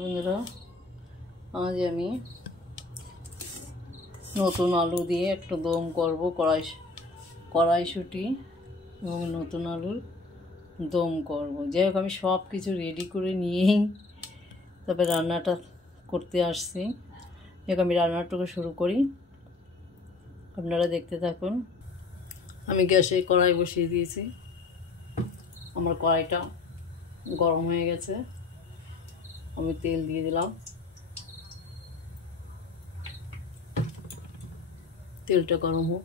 বন্ধুরা, আজ আমি নতুন আলু দিয়ে একটু দম করব। কড়াইশুঁটি এবং নতুন আলুর দম করব। যাই হোক, আমি সব কিছু রেডি করে নিয়েই তবে রান্নাটা করতে আসছি। যাই হোক, আমি রান্নাটুকু শুরু করি, আপনারা দেখতে থাকুন। আমি গ্যাসে কড়াই বসিয়ে দিয়েছি। আমার কড়াইটা গরম হয়ে গেছে। আমি তেল দিয়ে দিলাম। তেলটা গরম হোক।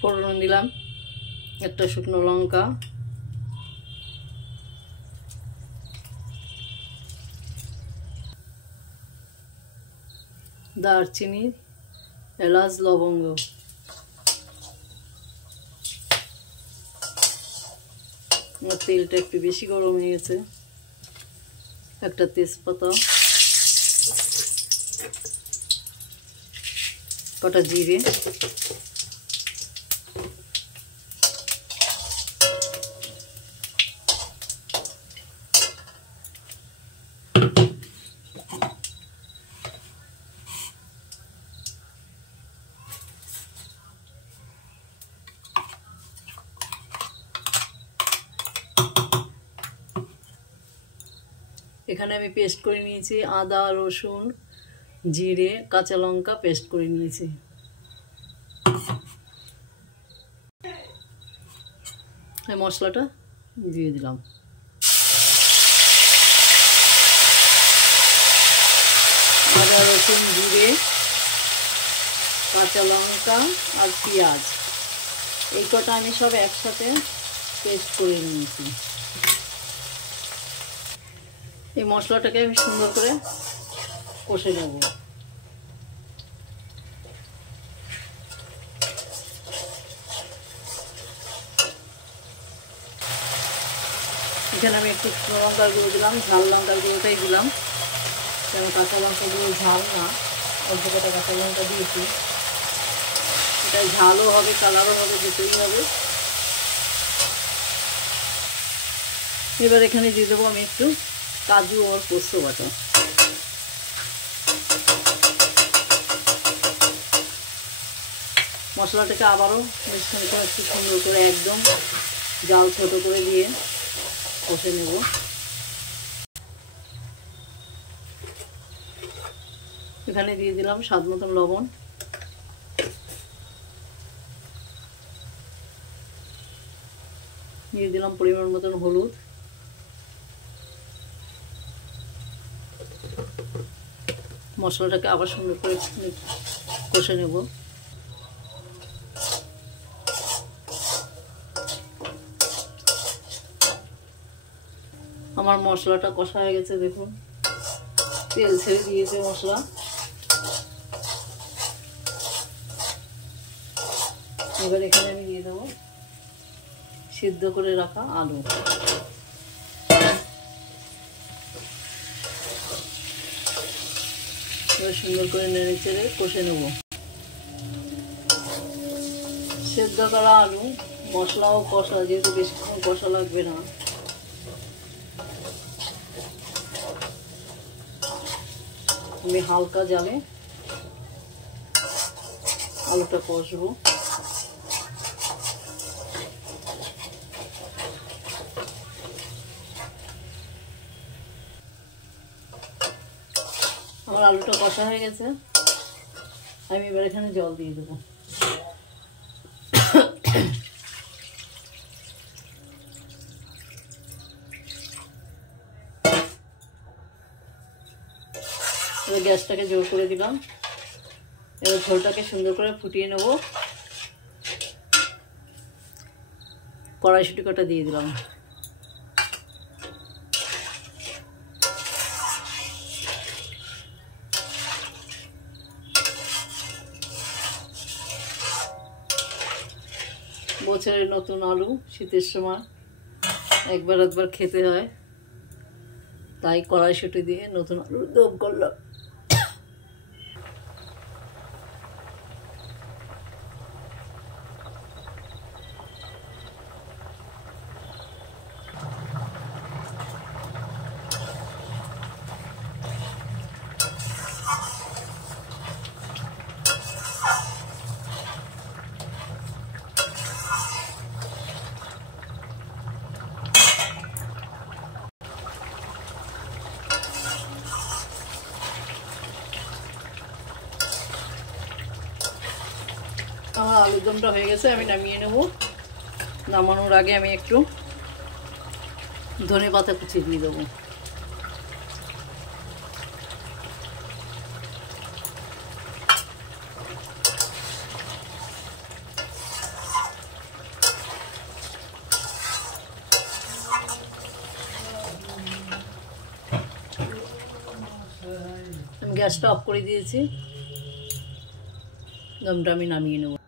ফোড়ন দিলাম একটা শুকনো লঙ্কা, দারচিনি, এলাচ, লবঙ্গ। আমার তেলটা একটু বেশি গরম হয়ে গেছে। একটা তেজপাতা, কটা জিরে, এখানে আমি পেস্ট করে নিয়েছি আদা, রসুন, জিরে, কাঁচা লঙ্কা পেস্ট করে নিয়েছি। এই মশলাটা দিয়ে দিলাম। আদা, রসুন, জিরে, কাঁচা লঙ্কা আর পেঁয়াজ, এই কটা আমি সব একসাথে পেস্ট করে নিয়েছি। এই মশলাটাকে আমি সুন্দর করে কষে নেব। এখানে আমি একটু লঙ্কার গুঁড়ো দিলাম, ঝাল লঙ্কার গুঁড়োটাই দিলাম, কারণ কাঁচা লঙ্কা গুঁড়ো ঝাল না, অল্প কটা কাঁচা লঙ্কা দিয়েছি। এটা ঝালও হবে, কালারও হবে, দুটোই হবে। এবার এখানে দিয়ে দেবো আমি একটু কাজু আর পোস্ত বাটা। মশলাটাকে আবারও মিশ্রণ করে একটু সুন্দর করে একদম জাল ছোট করে দিয়ে কষে নেব। এখানে দিয়ে দিলাম স্বাদ মতন লবণ, দিয়ে দিলাম পরিমাণ মতন হলুদ, মশলাটাকে আবার সুন্দর করে কষে নেব। আমার মশলাটা কষা হয়ে গেছে, দেখুন তেল ছেড়ে দিয়েছে মশলা। এবার এখানে আমি দিয়ে দেবো সিদ্ধ করে রাখা আলু। এবার সুন্দর করে নেড়ে চেড়ে কষে নেব। সেদ্ধ করা আলু, মশলাও কষা, যেহেতু বেশিক্ষণ কষা লাগবে না। আমি হালকা জালে আলুটা কষবো। আমার আলুটা কষা হয়ে গেছে, আমি এবার এখানে জল দিয়ে দেবো। এবার গ্যাসটাকে জোর করে দিলাম। এবার ঝোলটাকে সুন্দর করে ফুটিয়ে নেব। কড়াইশুঁটি কটা দিয়ে দিলাম। বছরের নতুন আলু, শীতের সময় একবার একবার খেতে হয়, তাই কড়াইশুঁটি দিয়ে নতুন আলুর দম করলাম। আলুর দমটা হয়ে গেছে, আমি নামিয়ে নেব। নামানোর আগে আমি একটু ধনেপাতা কুচি দিয়ে দেবো। আমি গ্যাসটা অফ করে দিয়েছি, দমটা আমি নামিয়ে নেব।